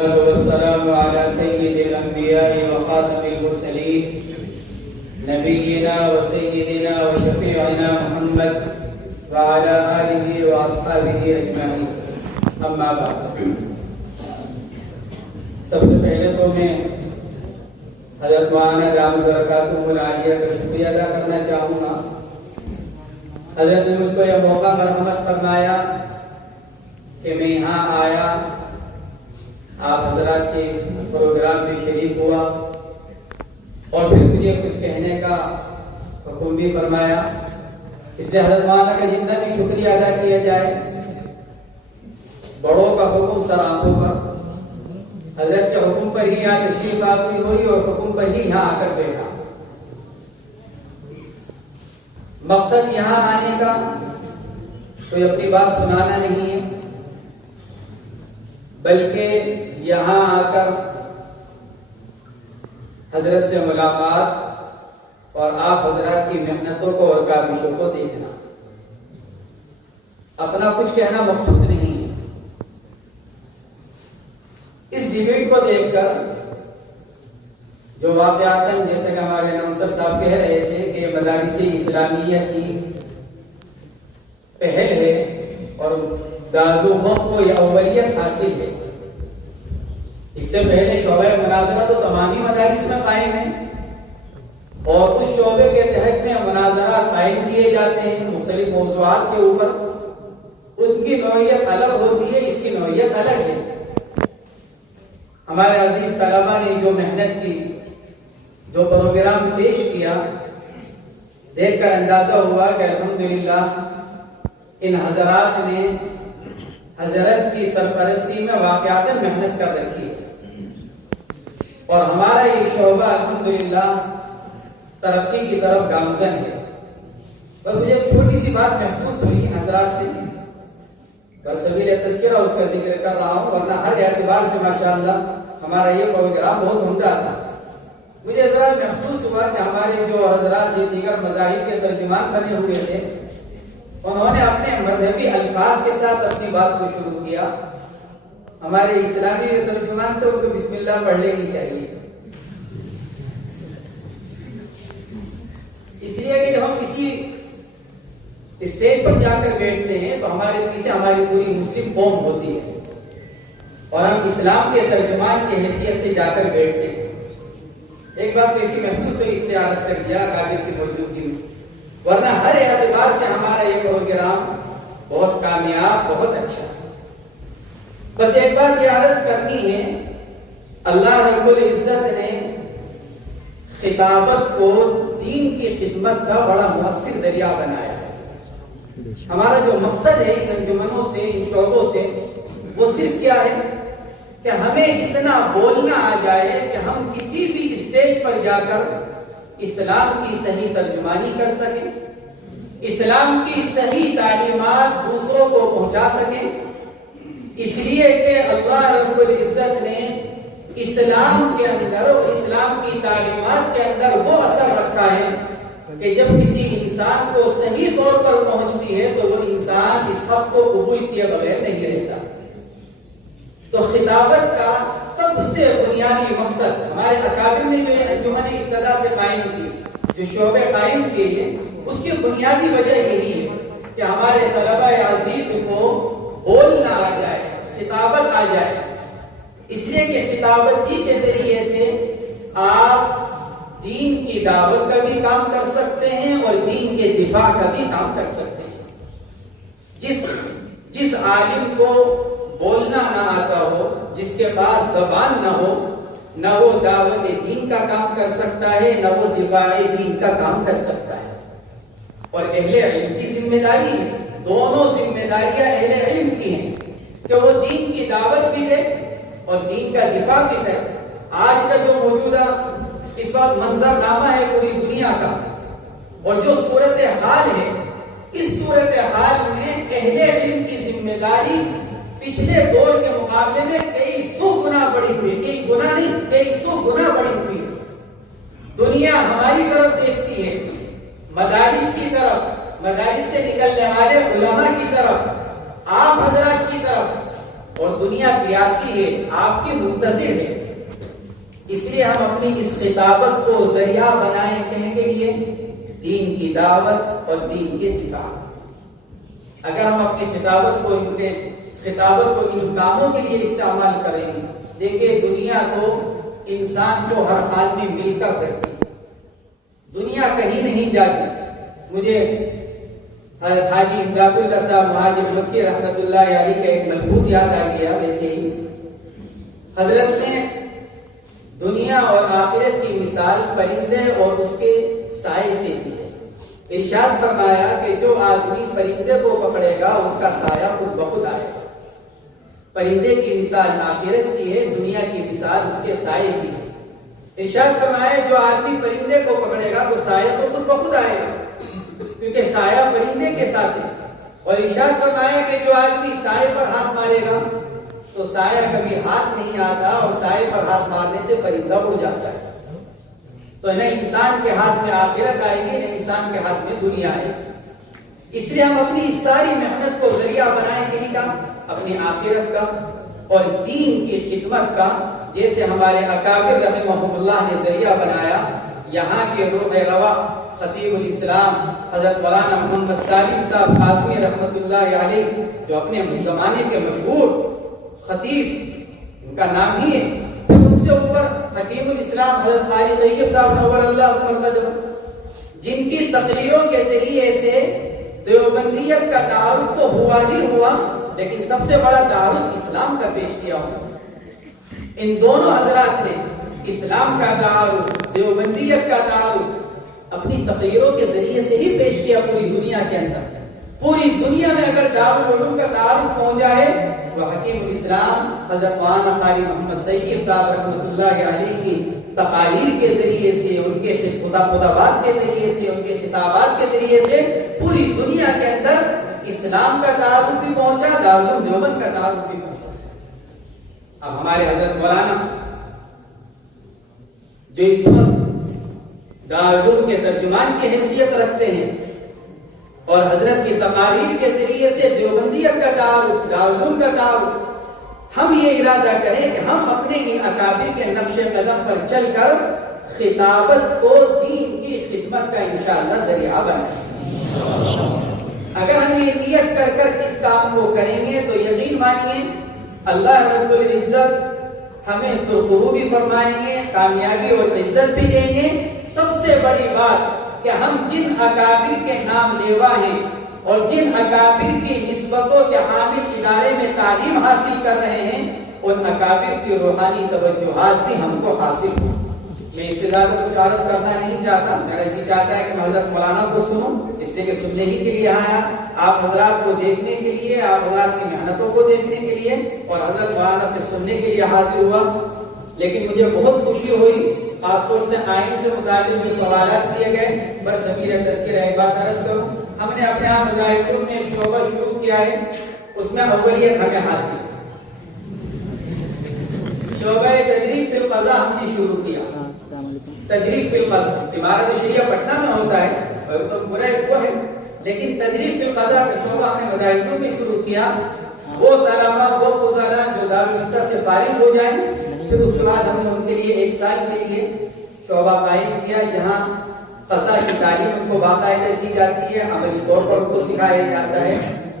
والسلام على سيد الأنبياء وخاتم المرسلين نبينا وسيدنا وشفيعنا محمد وعلى آله وأصحابه أجمعين أما بعد. سب سے پہلے تو میں حضرت مولانا دامت برکاتہ العالیہ کا شکریہ ادا کرنا چاہوں گا. حضرت نے مجھ کو یہ موقع مرحمت فرمایا کہ میں یہاں آیا، آپ حضرات کے اس پروگرام میں شریک ہوا اور پھر مجھے کچھ کہنے کا حکم بھی فرمایا. اس سے حضرت مولانا کا جتنا بھی شکریہ ادا کیا جائے. بڑوں کا حکم سر آنکھوں پر، حضرت کے حکم پر ہی یہاں تشریف آوری ہوئی اور حکم پر ہی یہاں آ کر بیٹھا. مقصد یہاں آنے کا کوئی اپنی بات سنانا نہیں ہے، بلکہ یہاں آ کر حضرت سے ملاقات اور آپ حضرات کی محنتوں کو اور کاوشوں کو دیکھنا. اپنا کچھ کہنا مقصود نہیں ہے. اس ڈیبیٹ کو دیکھ کر جو واقعات جیسے کہ ہمارے نوسر صاحب کہہ رہے تھے کہ مدارس اسلامیہ کی پہل ہے اور دارالوقت کو یہ اولیت حاصل ہے. اس سے پہلے شعبہ مناظرہ تو تمامی مدارس میں قائم ہے اور اس شعبے کے تحت میں مناظرات قائم کیے جاتے ہیں مختلف موضوعات کے اوپر. ان کی نوعیت الگ ہوتی ہے، اس کی نوعیت الگ ہے. ہمارے عزیز طلباء نے جو محنت کی، جو پروگرام پیش کیا، دیکھ کر اندازہ ہوا کہ الحمدللہ ان حضرات نے حضرت کی سرپرستی میں واقعات محنت کر رکھی ہے اور ہمارا یہ شعبہ الحمدللہ ترقی کی طرف گامزن ہے. پر مجھے ایک چھوٹی سی بات محسوس ہوئی ان حضرات سے، پر سبیل تذکرہ اس کا ذکر کر رہا ہوں، ورنہ ہر اعتبار سے ماشاءاللہ ہمارا یہ پروگرام بہت عمدہ تھا. مجھے ذرا محسوس ہوا کہ ہمارے جو حضرات جو دیگر مذاہب کے ترجمان بنے ہوئے تھے، انہوں نے اپنے مذہبی الفاظ کے ساتھ اپنی بات کو شروع کیا. ہمارے اسلامی ترجمان تو ان کو بسم اللہ پڑھ لینی چاہیے. اس لیے کہ جب ہم کسی اسٹیج پر جا کر بیٹھتے ہیں تو ہمارے پیچھے ہماری پوری مسلم قوم ہوتی ہے اور ہم اسلام کے ترجمان کی حیثیت سے جا کر بیٹھتے ہیں. ایک بات ایسی محسوس ہوئی، اس سے عرض کر دیا قابل کی موجودگی میں، ورنہ ہر اعتبار سے ہمارا یہ پروگرام بہت کامیاب، بہت اچھا. بس ایک بات یہ عرض کرنی ہے، اللہ رب العزت نے خطابت کو دین کی خدمت کا بڑا مؤثر ذریعہ بنایا ہے. ہمارا جو مقصد ہے ان انجمنوں سے، ان شعبوں سے، وہ صرف کیا ہے کہ ہمیں اتنا بولنا آ جائے کہ ہم کسی بھی اسٹیج پر جا کر اسلام کی صحیح ترجمانی کر سکیں، اسلام کی صحیح تعلیمات دوسروں کو پہنچا سکیں. اس لیے کہ اللہ رب العزت نے اسلام کے اندر اور اسلام کی تعلیمات کے اندر وہ اثر رکھا ہے کہ جب کسی انسان کو صحیح طور پر پہنچتی ہے تو وہ انسان اس حق کو قبول کیے بغیر نہیں رہتا. تو خطابت کا سب سے بنیادی مقصد ہمارے اکابر نے جو انجمن ابتدا سے قائم کی، جو شعبے قائم کیے ہیں، اس کی بنیادی وجہ یہی ہے کہ ہمارے طلباء عزیز کو بولنا آ جائے، خطابت آ جائے. اس لیے کہ خطابت ہی کے ذریعے سے آپ دین کی دعوت کا بھی کام کر سکتے ہیں اور دین کے دفاع کا بھی کام کر سکتے ہیں. جس عالم کو بولنا نہ آتا ہو، جس کے پاس زبان نہ ہو، نہ وہ دعوت دین کا کام کر سکتا ہے، نہ وہ دفاع دین کا کام کر سکتا ہے. اور اہل علم کی ذمہ داری ہے، دونوں ذمہ داریاں اہل علم کی ہیں کہ وہ دین کی دعوت بھی دے اور دین کا دفاع بھی کرے. آج کا جو موجودہ اس وقت منظر نامہ ہے پوری دنیا کا اور جو صورتحال ہے، اس صورتحال میں اہل علم کی ذمہ داری پچھلے دور کے مقابلے میں کئی سو گنا بڑی ہوئی، ایک گنا نہیں، کئی سو گنا بڑی ہوئی. دنیا ہماری طرف دیکھتی ہے، مدارس کی طرف، مدارس سے نکلنے والے علماء کی طرف، آپ حضرات کی طرف. اور دنیا قیاسی ہے، آپ کی منتظر ہے. اس لیے ہم اپنی اس خطابت کو ذریعہ بنائیں کہیں کے لیے دین کی دعوت اور دین کے دفاع. اگر ہم اپنی خطابت کو ان کاموں کے لیے استعمال کریں گے، دیکھیں دنیا تو انسان کو ہر حال میں مل کر رکھتی ہے، دنیا کہیں نہیں جاتی. مجھے حضرت حاجی امداد اللہ صاحب مہاجر مکی رحمۃ اللہ علیہ کا ایک ملفوظ یاد آ گیا. ویسے ہی حضرت نے دنیا اور آخرت کی مثال پرندے اور اس کے سائے سے دی ہے. ارشاد فرمایا کہ جو آدمی پرندے کو پکڑے گا اس کا سایہ خود بخود آئے گا. پرندے کی مثال آخرت کی ہے، دنیا کی مثال اس کے سائے کی ہے. ارشاد فرمایا جو آدمی پرندے کو پکڑے گا وہ سایہ تو خود بخود آئے گا، کیونکہ سایہ پرندے کے ساتھ ہے. اور ارشاد فرمایا کہ جو آدمی سائے پر ہاتھ مارے گا تو سایہ کبھی ہاتھ نہیں آتا، اور سائے پر ہاتھ مارنے سے پرندہ اڑ جاتا ہے. تو نہ انسان کے ہاتھ میں آخرت آئے گی، نہ انسان کے ہاتھ میں دنیا آئے گی. اس لیے ہم اپنی اس ساری محنت کو ذریعہ بنائیں کہ نہیں کا اپنی آخرت کا اور دین کی خدمت کا، جیسے ہمارے اکابر رحمہم اللہ نے ذریعہ بنایا. یہاں کے روح روا خطیب الاسلام حضرت مولانا محمد سالم صاحب قاسمی رحمۃ اللہ علیہ، جو اپنے زمانے کے مشہور خطیب، ان کا نام ہی ہے. پھر ان سے اوپر حکیم الاسلام حضرت قاری طیب صاحب نور اللہ مرتضی، جن کی تقریروں کے ذریعے سے دیوبندیت کا تعارف تو ہوا ہی ہوا، لیکن سب سے بڑا تعارف اسلام کا پیش کیا ہوا. ان دونوں حضرات نے اسلام کا تعارف، دیوبندیت کا تعارف اپنی تقریروں کے ذریعے سے ہی پیش کیا پوری دنیا کے اندر. پوری دنیا میں اگر دارالعلوم کا تعارف پہنچا ہے وہ حکیم الاسلام حضرت مولانا قاری محمد طیب صاحب رحمۃ اللہ علیہ کی تقاریر کے ذریعے سے، ان کے خطابات کے ذریعے سے، ان کے خطابات کے ذریعے سے پوری دنیا کے اندر اسلام کا تعارف بھی پہنچا، دارالعلوم دیوبند کا تعارف بھی پہنچا. اب ہمارے حضرت مولانا جو اس وقت دارالعلوم کے ترجمان کی حیثیت رکھتے ہیں اور حضرت کی تقاریر کے ذریعے سے دیوبندیت کا تعارف، دارالعلوم کا تعارف، ہم یہ ارادہ کریں کہ ہم اپنے ان اکابر کے نقش قدم پر چل کر خطابت کو دین کی خدمت کا انشاءاللہ ذریعہ بنائیں. اگر ہم یہ نیت کر کر اس کام کو کریں گے تو یقین مانیے اللہ رب العزت ہمیں سرخرو بھی فرمائیں گے، کامیابی اور عزت بھی دیں گے. سب سے بڑی بات کہ ہم جن اکابر کے نام لیوا ہیں اور جن اکابر کی نسبتوں کے حامل ادارے میں تعلیم حاصل کر رہے ہیں، ان اکابر کی روحانی توجہات بھی ہم کو حاصل ہوں. میں اس سے زیادہ کچھ عرض کرنا نہیں چاہتا. میرا یہ چاہتا ہے کہ میں حضرت مولانا کو سنوں، اس سے کہ سننے ہی کے لیے آیا، آپ حضرات کو دیکھنے کے لیے، آپ حضرات کی محنتوں کو دیکھنے کے لیے، اور حضرت مولانا سے سننے کے لیے حاضر ہوا. لیکن مجھے بہت خوشی ہوئی، خاص طور سے آئین سے متعلق جو سوالات کیے گئے، برصغیر تذکرہ ایک بات عرض کروں، ہم نے اپنے آپ مذاہب میں ایک شعبہ شروع کیا ہے، اس میں اولیت ہمیں حاصل، شعبہ تدریب فی القضاء ہم نے شروع کیا. تدریب فی القضاء عمارت شریعہ پٹنہ میں ہوتا ہے اور تو برا ایک وہ ہے، لیکن تدریب فی القضاء کا شعبہ ہم نے مذاہب میں شروع کیا. وہ طلباء، وہ فضلاء جو دارالمفتہ سے فارغ ہو جائیں، پھر اس کے بعد ہم نے ان کے لیے 1 سال کے لیے شعبہ قائم کیا، جہاں قضاء کی تعلیم ان کو باقاعدہ دی جاتی ہے، عملی طور پر ان کو سکھایا جاتا ہے.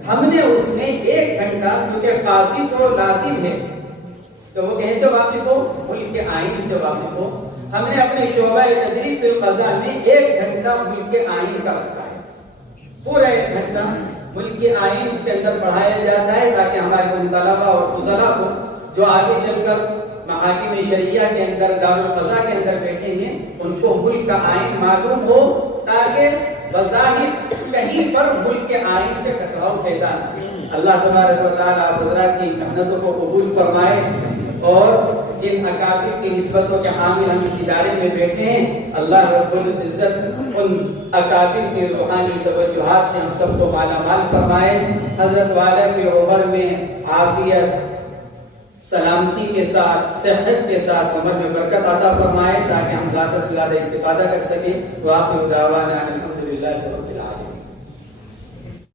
ہم نے اس میں 1 گھنٹہ، کیونکہ قاضی کو لازم ہے کہ وہ کہیں سے واقف ہو، ملک کے آئین سے واقف ہو، ہم نے اپنے شعبہ تدریب فی القضاء میں 1 گھنٹہ ملک کے آئین کا رکھا ہے. پورا 1 گھنٹہ ملک کے آئین اس کے اندر پڑھایا جاتا ہے، تاکہ ہمارے ان طلباء اور فضلاء کو جو آگے چل کر محاکم شریعہ کے اندر، دارالقضاء کے اندر بیٹھیں گے، ان کو ملک کا آئین معلوم ہو، تاکہ بظاہر کہیں پر ملک کے آئین سے ٹکراؤ پیدا نہ. اللہ تبارک و تعالیٰ آپ حضرات کی محنتوں کو قبول فرمائے، اور جن اکابر کی نسبتوں کے حامل ہم اس ادارے میں بیٹھے ہیں، اللہ رب العزت ان اکابر کی روحانی توجہات سے ہم سب کو مالا مال فرمائے. حضرت والا کی عمر میں عافیت، سلامتی کے ساتھ، صحت کے ساتھ عمر میں برکت عطا فرمائے، تاکہ ہم زیادہ سے زیادہ استفادہ کر سکیں. وآخر دعوانا الحمدللہ.